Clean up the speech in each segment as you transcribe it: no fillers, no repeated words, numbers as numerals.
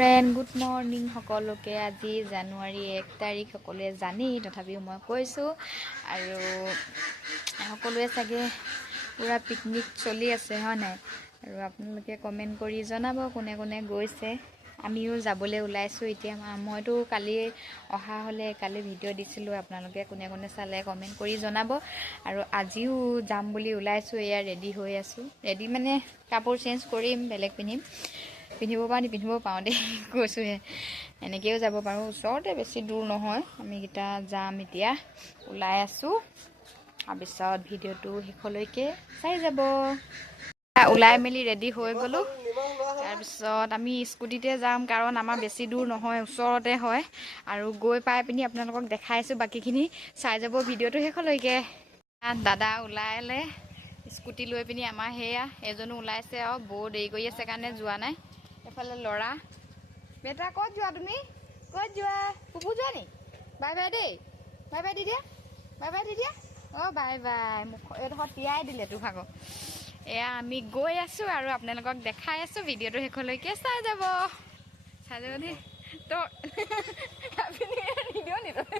Friend good morning সকলোকে। আজি জানুৱাৰী 1 তাৰিখ, সকলোৱে জানেই, তথাপিও মই কৈছোঁ। আৰু সকলোৱে চাগে পূৰা পিকনিক চলি আছে হয় নাই? আৰু আপোনালোকে কমেণ্ট কৰি জনাব কোনে কোনে গৈছে। আমিও যাবলৈ ওলাইছোঁ এতিয়া। মইতো কালি অহা হ'লে কালি ভিডিঅ' দিছিলোঁ, আপোনালোকে কোনে কোনে চালে কমেণ্ট কৰি জনাব। আৰু আজিও যাম বুলি ওলাইছোঁ। এয়া ৰেডি হৈ আছোঁ। ৰেডি মানে কাপোৰ চেঞ্জ কৰিম, বেলেগ পিন্ধিম। পিন্ধিব পাৰোঁ নিপিন্ধিব পাৰোঁ দেই, কৈছোঁহে। এনেকৈও যাব পাৰোঁ, ওচৰতে, বেছি দূৰ নহয়। আমিকেইটা যাম এতিয়া, ওলাই আছোঁ। তাৰপিছত ভিডিঅ'টো শেষলৈকে চাই যাব। ওলাই মেলি ৰেডি হৈ গ'লোঁ। তাৰপিছত আমি স্কুটিতে যাম, কাৰণ আমাৰ বেছি দূৰ নহয়, ওচৰতে হয়। আৰু গৈ পাই পিনি আপোনালোকক দেখাইছোঁ। বাকীখিনি চাই যাব ভিডিঅ'টো শেষলৈকে। দাদা ওলালে স্কুটি লৈ পিনি। আমাৰ সেয়া এজনো ওলাইছে আৰু বৌ দেৰি কৰি আছে কাৰণে যোৱা নাই। এফালে ল'ৰা। বেটা ক'ত যোৱা তুমি? ক'ত যোৱা? পুপু যোৱা নি? বাই বাই দেই, বাই বাই দি দিয়া, বাই বাই দি দিয়া। অ' বাই বাই। মোক এইডোখৰত তিয়াই দিলে তোৰ ভাগৰ। এয়া আমি গৈ আছোঁ আৰু আপোনালোকক দেখাই আছোঁ। ভিডিঅ'টো শেষলৈকে চাই যাব। চাই যাব দেই। তো নিদিওঁ নি তই?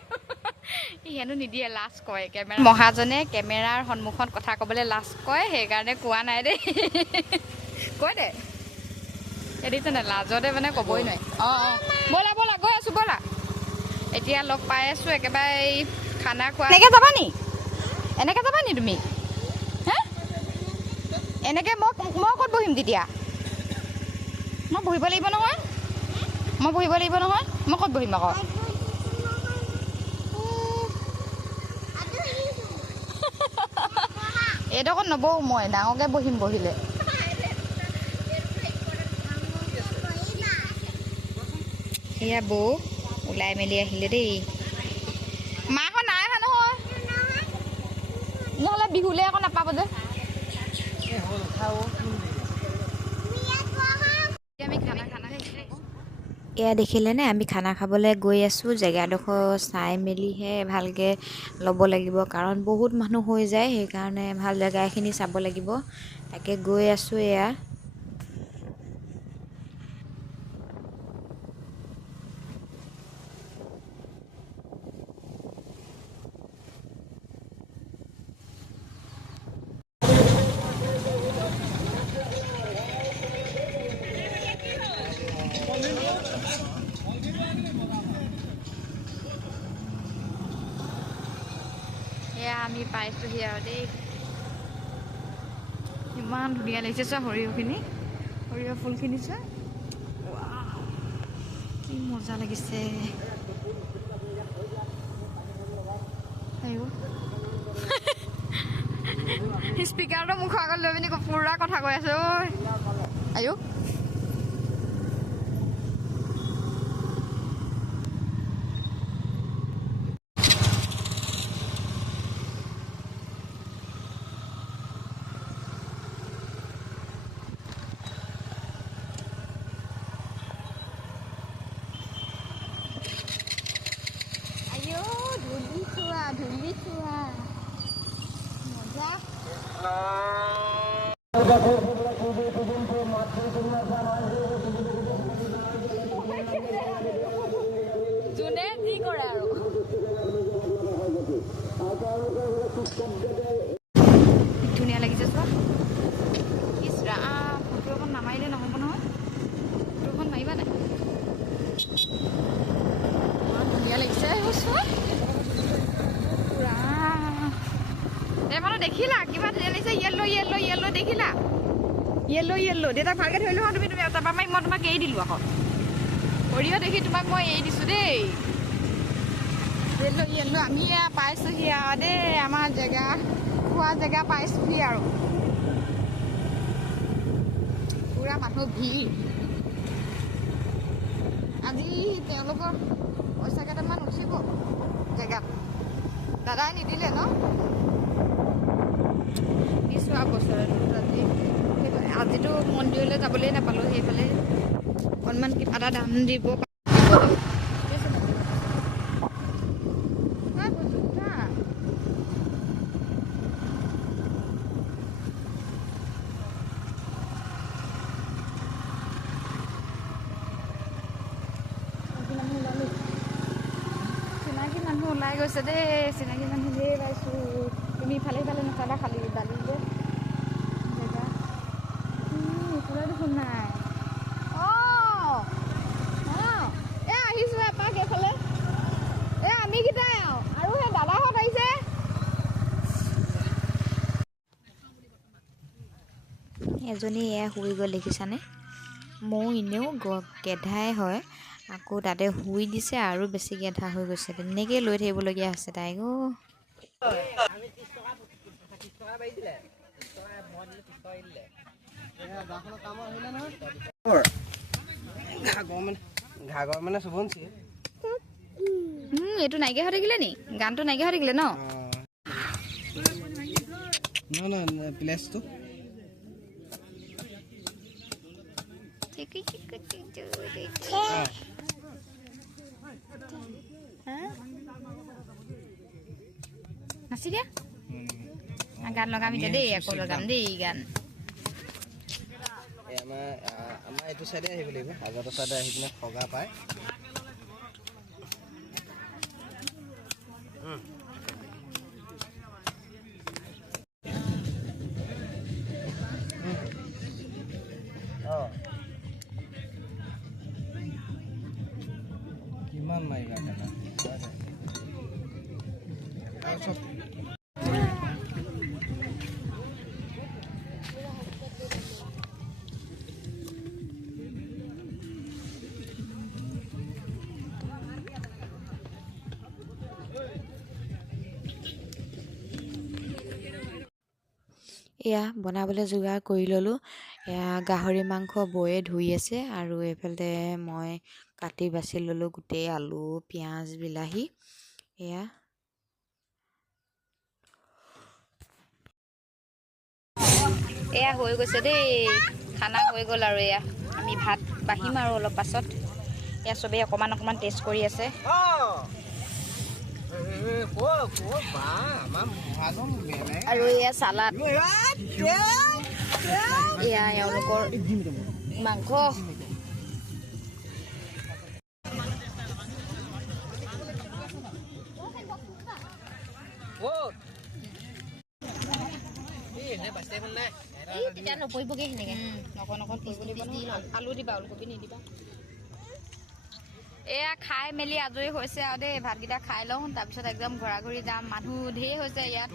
সিহেনো নিদিয়ে, লাজ কৰে। মহাজনে কেমেৰাৰ সন্মুখত কথা ক'বলৈ লাজ কৰে, সেইকাৰণে কোৱা নাই দেই। কৈ দে। দেখিছে নাই, লাজতে মানে ক'বই নোৱাৰি। অঁ ব'লা ব'লা, গৈ আছোঁ ব'লা। এতিয়া লগ পাই আছোঁ একেবাৰে এই খানা খোৱা। এনেকৈ যাবা নি? এনেকৈ যাবা নি তুমি? হা? এনেকৈ মই ক'ত বহিম তেতিয়া? মই বহিব লাগিব নহয়। মই বহিব লাগিব নহয়। মই ক'ত বহিম আকৌ? এইডোখৰত নবহোঁ মই, ডাঙৰকৈ বহিম বহিলে। এয়া বৌ ওলাই মেলি আহিলে দেই। মাহঁত নাই অহা নহয়, নহ'লে বিহুলৈ আকৌ নাপাব যে। আমি খানা এয়া দেখিলেনে, আমি খানা খাবলৈ গৈ আছোঁ। জেগাডোখৰ চাই মেলিহে ভালকৈ ল'ব লাগিব, কাৰণ বহুত মানুহ হৈ যায়। সেইকাৰণে ভাল জেগা এখিনি চাব লাগিব। তাকে গৈ আছোঁ এয়া। এয়া আমি পাইছোঁহি আৰু দেই। ইমান ধুনীয়া লাগিছে চোৱা সৰিয়হখিনি, সৰিয়হ ফুলখিনি চোৱা। কি মজা লাগিছে। স্পীকাৰটো মুখৰ আগত লৈ পিনি পুৰা কথা কৈ আছে। ঐ আয়ো ধূলি চোৱা, ধূলি চোৱা, মজা। যোনে যি কৰে আৰু। ধুনীয়া লাগিছে চোৱা। ইছ ৰাম, ফটো এখন নামাৰিলে নহ'ব নহয়। ফটো এখন মাৰিবা নাই? ইমান ধুনীয়া লাগিছে চোৱা। এই মানে দেখিলা কিমান ধুনীয়া লাগিছে? য়েল্লো য়েল্লো য়েল্লো দেখিলা? Yellow yellow. দেউতাক ভালকৈ ধৰি লোৱা। তুমি তাৰপৰা মাৰি মই তোমাক এৰি দিলোঁ আকৌ। সৰিয়হ দেখি তোমাক মই এৰি দিছোঁ দেই। Yellow yellow. আমি এয়া পাইছোঁহি আৰু দেই, আমাৰ জেগা, খোৱা জেগা পাইছোঁহি আৰু। পুৰা মানুহ ভিৰ। আজি তেওঁলোকৰ পইচা কেইটামান উঠিব জেগাত। দাদাই নিদিলে ন? দিছোঁ আৰু বছৰত আজি। আজিতো মন্দিৰলৈ যাবলৈ নাপালোঁ, সেইফালে অকণমান কিবা এটা দাম দিব পাই গৈছে দেই চিনাকি মানুহ ধেৰ পাইছোঁ তুমি ইফালে সিফালে নাচাবা খালি দালি যে জেগা ইফালে দেখোন নাই অঁ অঁ এই আহিছোঁ এপাক এইফালে এই আমিকেইটাই আৰু সেই দাদাহঁত আহিছে এজনী এয়া শুই গ'ল দেখিছানে ময়ো এনেও গেধাই হয় আকৌ তাতে শুই দিছে আৰু বেছি গেধা হৈ গৈছে তেনেকৈ লৈ থাকিবলগীয়া হৈছে তাইক এইটো নাইকিয়া হৈ থাকিলে নি গানটো নাইকিয়া হৈ থাকিলে ন প্লেচটো নাচি দিয়া গান লগাম এতিয়া দেই আকৌ লগাম দেই গান আমাৰ এইটো চাইডে আহিব লাগিব আগতে চাইডে আহি পিনে খগা পায় কিমান মাৰিবা এয়া বনাবলৈ যোগাৰ কৰি ল'লোঁ এয়া গাহৰি মাংস বয়ে ধুই আছে আৰু এইফালে মই কাটি বাছি ল'লোঁ গোটেই আলু পিঁয়াজ বিলাহী এয়া এয়া হৈ গৈছে দেই খানা হৈ গ'ল আৰু এয়া আমি ভাত বাঢ়িম আৰু অলপ পাছত এয়া চবেই অকণমান অকণমান টেষ্ট কৰি আছে আৰু এয়া চালাড এয়া এওঁলোকৰ মাংস তেতিয়া নপৰিবগৈ সেনেকৈ অকণ অকণ আলু দিবা ওলকবি নিদিবা এয়া খাই মেলি আজৰি হৈছে আৰু দেই ভাতকেইটা খাই লওঁ তাৰপিছত একদম ঘূৰা ঘূৰি যাম মানুহ ঢেৰ হৈছে ইয়াত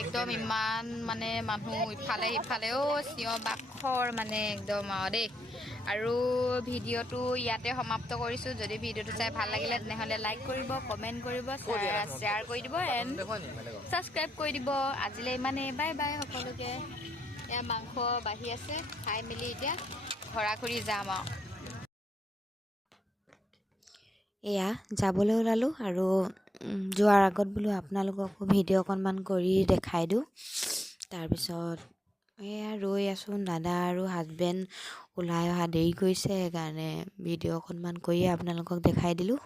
একদম ইমান মানে মানুহ ইফালে সিফালেও চিঞৰ বাখৰ মানে একদম আৰু দেই আৰু ভিডিঅ'টো ইয়াতে সমাপ্ত কৰিছোঁ যদি ভিডিঅ'টো চাই ভাল লাগিলে তেনেহ'লে লাইক কৰিব কমেণ্ট কৰিব শ্বেয়াৰ কৰি দিব এণ্ড ছাবস্ক্ৰাইব কৰি দিব আজিলৈ ইমানেই বাই বাই সকলোকে এয়া মাংস বাঢ়ি আছে খাই মেলি এতিয়া ঘৰা ঘূৰি যাম আৰু এয়া যাবলৈ ওলালোঁ আৰু যোৱাৰ আগত বোলো আপোনালোককো ভিডিঅ' অকণমান কৰি দেখাই দিওঁ তাৰপিছত এয়া ৰৈ আছোঁ দাদা আৰু হাজবেণ্ড ওলাই অহা দেৰি কৰিছে সেইকাৰণে ভিডিঅ' অকণমান কৰি আপোনালোকক দেখাই দিলোঁ